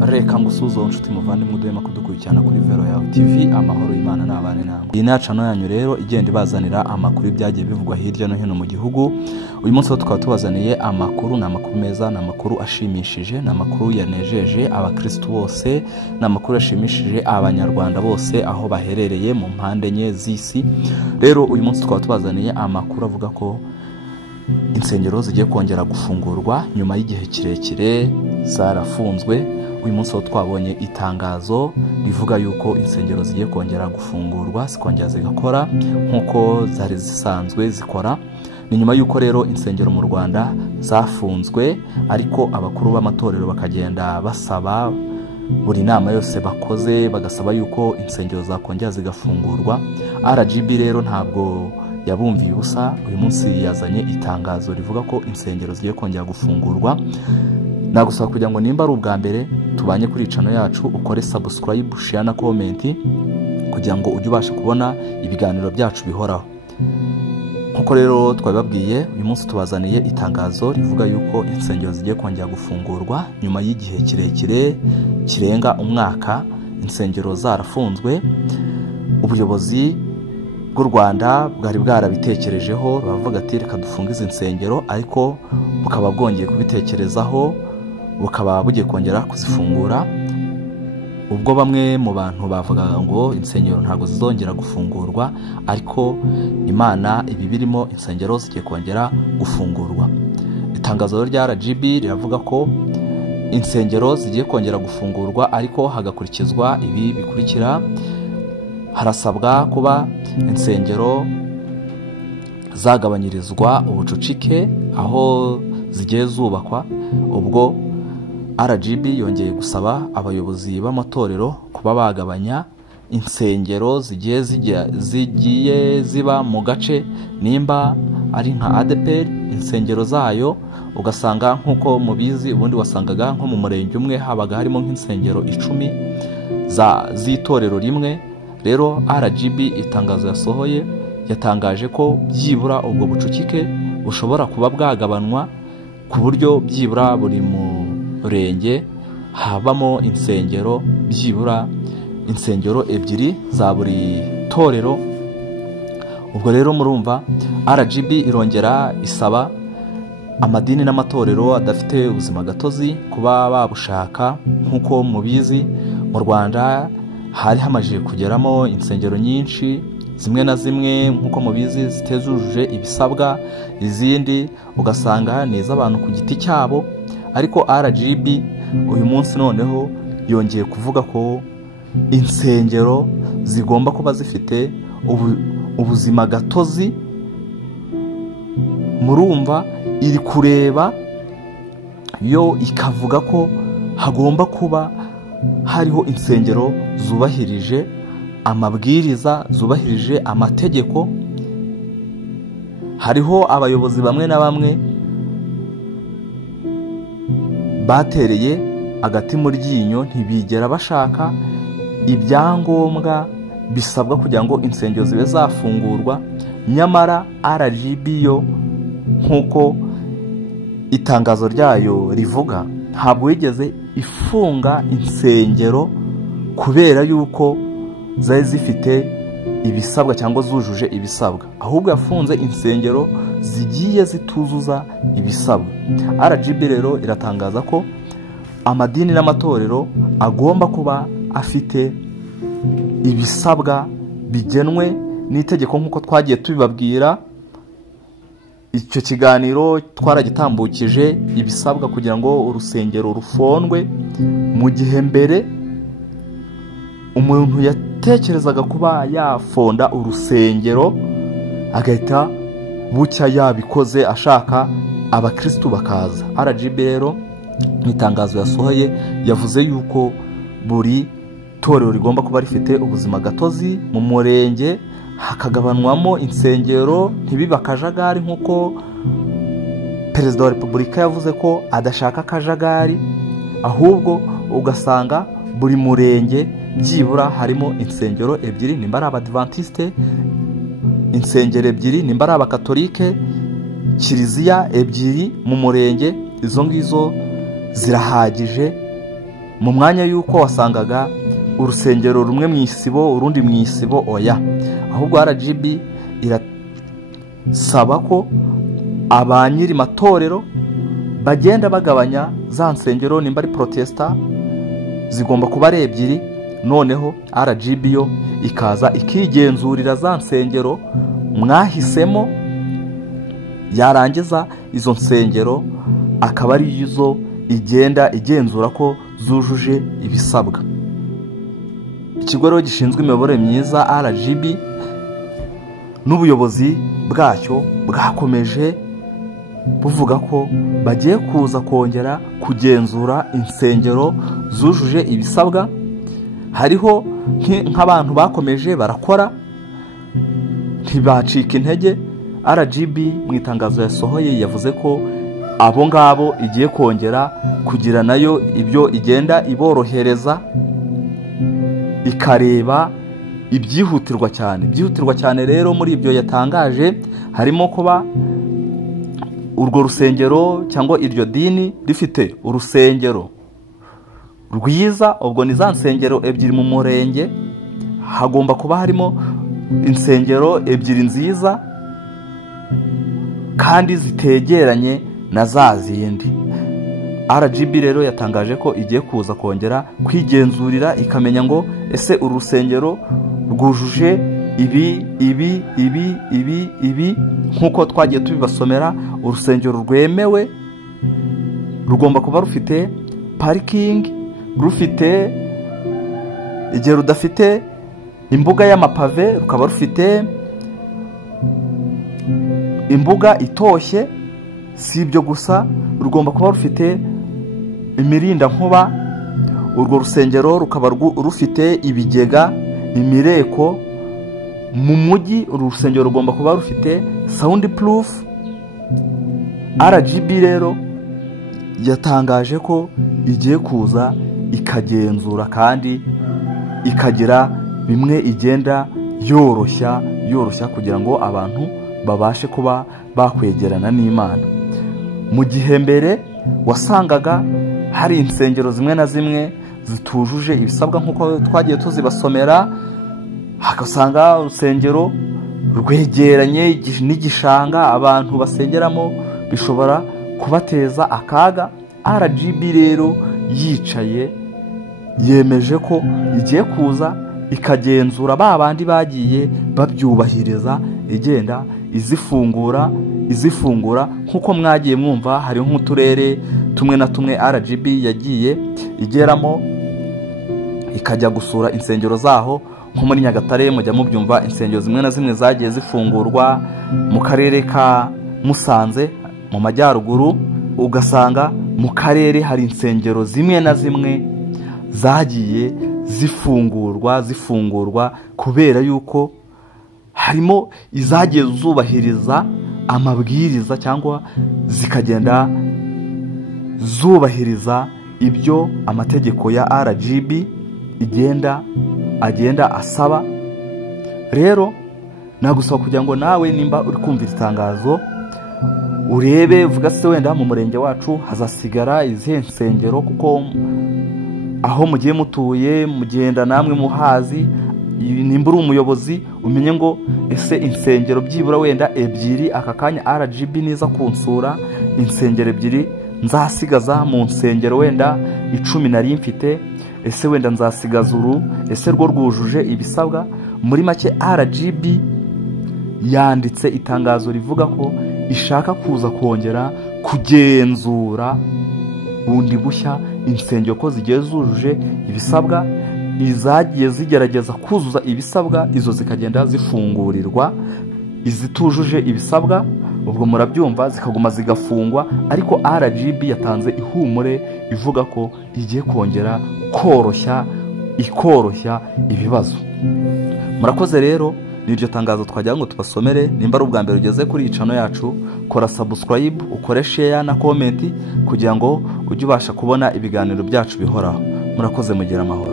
Reka ngusuzo nshuti muvandimwe udema kudukurikirana kuri Vero yawe TV, amahoro y'Imana n'abane namwe. Iyi nacano yanyu rero igenda ibazanira amakuru byagiye bivugwa hirya no hino mu gihugu. Uyu munsi tukaba tubazaniye amakuru, n'amakuru meza, n'amakuru ashimishije, n'amakuru yanejeje abakristo bose, n'amakuru ashimishije abanyarwanda bose aho baherereye mu mpande enye z'isi. Rero uyu munsi tukaba tubazaniye amakuru avuga ko insengero zigiye kongera gufungurwa nyuma y'igihe kirekire zarafunzwe. Uyu munsi twabonye itangazo rivuga yuko insengero zigiye kongera gufungurwa, zikongera zigakora nkuko zari zisanzwe zikora. Ni nyuma yuko rero insengero mu Rwanda zafunzwe, ariko abakuru b'amatorero bakagenda basaba buri nama yose bakoze, bagasaba yuko insengero zakongera zigafungurwa. RGB rero ntabwo yabumviye ubusa. Uyu munsi yazanye itangazo rivuga ko insengero zigiye kongera gufungurwa. Nagusaba kugira ngo nimba ari ubwa mbere tubanye kuri channel yacu ukore subscribe, share na comment kugira ngo ujye ubasha kubona ibiganiro byacu bihoraho. Nkuko rero twababwiye, uyu munsi tubazaniye itangazo rivuga yuko insengero zigiye kongera gufungurwa nyuma y'igihe kirekire kirenga umwaka insengero zarafunzwe. Ubuyobozi bw'u Rwanda bwari bwarabitekerejeho, bavuga ati reka dufunge izi nsengero, ariko bukaba bwongeye kubitekerezaho, bukaba bugiye kongera kuzifungura. Ubwo bamwe mu bantu bavuga ngo insengero ntabwo zizongera gufungurwa, ariko Imana ibi birimo insengero zigiye kongera gufungurwa. Itangazo rya RGB riravuga ko insengero zigiye kongera gufungurwa, ariko hagakurikizwa ibi bikurikira. Harasabwa kuba insengero zagabanyirizwa ubucucike aho zigiye zubakwa. Ubwo RGB yongeye gusaba abayobozi b'amatorero kuba bagabanya insengero zigiye ziba mu gace. Nimba ari nka ADPR, insengero zayo ugasanga nkuko mubizi ubundi wasangaga nko mu murenge umwe habaga harimo nk'insengero 10 z'itorero rimwe. Rero RGB itangazo yasohoye yatangaje ko byibura ubwo bucucike bushobora kuba bwagabanwa ku buryo byibura buri murenge habamo insengero, byibura insengero 2 za buri torero. Ubwo rero murumva RGB irongera isaba amadini n'amatorero adafite ubuzima gatozi kuba babushaka. Nkuko mubizi mu Rwanda hari hamaje kugeramo insengero nyinshi, zimwe na zimwe nkuko mubizi zitezujuje ibisabwa, izindi ugasanga neza abantu ku giti cyabo. Ariko RGB uyu munsi noneho yongeye kuvuga ko insengero zigomba kuba zifite ubuzima gatozi. Murumva iri kureba yo ikavuga ko hagomba kuba hariho insengero zubahirije amabwiriza, zubahirije amategeko. Hariho abayobozi bamwe na bamwe batereye agati mu ryinyo, ntibigera bashaka ibyangombwa bisabwa kugira ngo insengero zibe zafungurwa. Nyamara RGB yo nkuko itangazo ryayo rivuga, ntabwo yigeze ifunga insengero kubera yuko zari zifite ibisabwa cyangwa zujuje ibisabwa, ahubwo yafunze insengero zigiye zituzuza ibisabwa. RGB rero iratangaza ko amadini n'amatorero agomba kuba afite ibisabwa bigenwe n'itegeko nkuko twagiye tubibabwira. Icyo kiganiro twaragitambukije ibisabwa kugira ngo urusengero rufondwe. Mu gihe mbere umuntu yatekerezaga kuba yafonda urusengero agahita bucya yabikoze ashaka abakristo bakaza. RGB rero mu itangazo yasohoye yavuze yuko buri torero rigomba kuba rifite ubuzima gatozi. Mu murenge hakagabanwamo insengero, ntibibe akajagari nkuko Perezida wa Repubulika yavuze ko adashaka akajagari, ahubwo ugasanga buri murenge byibura harimo insengero 2, nimba ari Abadventiste, insengero 2 nimba ari Abakatolike, kiliziya 2 mu murenge. Izo ngizo zirahagije mu mwanya y'uko wasangaga urusengero rumwe mu isibo urundi mu isibo, oya, ahubwo RGB irasaba ko abanyiri matorero bagenda bagabanya za nsengero, nimba ari protesta zigomba kuba ari ebyiri, noneho RGB yo ikaza ikigenzurira za nsengero mwahisemo, yarangiza izo nsengero akaba ari izo igenda igenzura ko zujuje ibisabwa. Ikigo rero gishinzwe imiyoborere myiza RGB n'ubuyobozi bwacyo bwakomeje buvuga ko bagiye kuza kongera kugenzura insengero zujuje ibisabwa. Hariho nk'abantu bakomeje barakora ntibacika intege. RGB mu itangazo yasohoye yavuze ko abo ngabo igiye kongera kugira nayo ibyo igenda iborohereza, ikareba ibyihutirwa cyane. Rero muri ibyo yatangaje harimo kuba urwo rusengero cyangwa iryo dini rifite urusengero rwiza, ubwo ni za nsengero ebyiri mu murenge, hagomba kuba harimo insengero ebyiri nziza kandi zitegeranye na za zindi. RGB rero yatangaje ko igiye kuza kongera kwigenzurira ikamenya ngo ese uru rusengero rwujuje ibi nk'uko twagiye tubibasomera. Urusengero rwemewe rugomba kuba rufite parikingi, rufite, igihe rudafite imbuga y'amapave rukaba rufite imbuga itoshye. Si ibyo gusa, rugomba kuba rufite imirinda nkuba. Urwo rusengero rukaba rufite ibigega, imireko. Mu mujyi uru rusengero rugomba kuba rufite sound proof. RGB rero yatangaje ko igiye kuza ikagenzura kandi ikagira bimwe igenda yoroshya kugira ngo abantu babashe kuba bakwegerana n'Imana. Mu gihe mbere wasangaga hari insengero zimwe na zimwe zitujuje ibisabwa nk'uko twagiye tuzibasomera, hagasanga urusengero rwegeranye n'igishanga abantu basengeramo bishobora kubateza akaga. RGB rero yicaye yemeje ko igiye kuza ikagenzura ba bandi bagiye babyubahiriza, igenda izifungura nk'uko mwagiye mwumva. Hariho nk'uturere tumwe na tumwe RGB yagiye igeramo ikajya gusura insengero zaho, nko muri Nyagatare mujya mubyumva insengero zimwe na zimwe zagiye zifungurwa. Mu karere ka Musanze mu majyaruguru ugasanga mu karere hari insengero zimwe na zimwe zagiye zifungurwa kubera yuko harimo izagiye zubahiriza amabwiriza cyangwa zikagenda zubahiriza ibyo amategeko ya RGB agenda asaba. Rero nagusaba kugira ngo nawe nimba uri kumvira itangazo urebe uvuga se wenda mu murenge wacu hazasigara izihe nsengero, kuko aho mugiye mutuye mugenda namwe muhazi. Nimba uri umuyobozi umenye ngo ese insengero byibura wenda ebyiri aka kanya RGB niza kunsura, insengero ebyiri nzasigaza mu nsengero wenda 10 nari mfite, ese wenda nzasigaza ese rwo rwujuje ibisabwa. Muri make RGB yanditse itangazo rivuga ko ishaka kuza kongera kugenzura bundi bushya insengero ko zigiye zujuje ibisabwa. Izagiye zigerageza kuzuza ibisabwa izo zikagenda zifungurirwa, izitujuje ibisabwa ubwo murabyumva zikaguma zigafungwa. Ariko RGB yatanze ihumure ivuga ko igiye kongera ikoroshya ibibazo. Murakoze rero, niryo tangazo twagira ngo tubasomere. Nimba ari ubwa mbere ugeze kuri channel yacu, kora subscribe, ukore share na comment kugira ngo ujye ubasha kubona ibiganiro byacu bihoraho. Murakoze, mugira amahoro.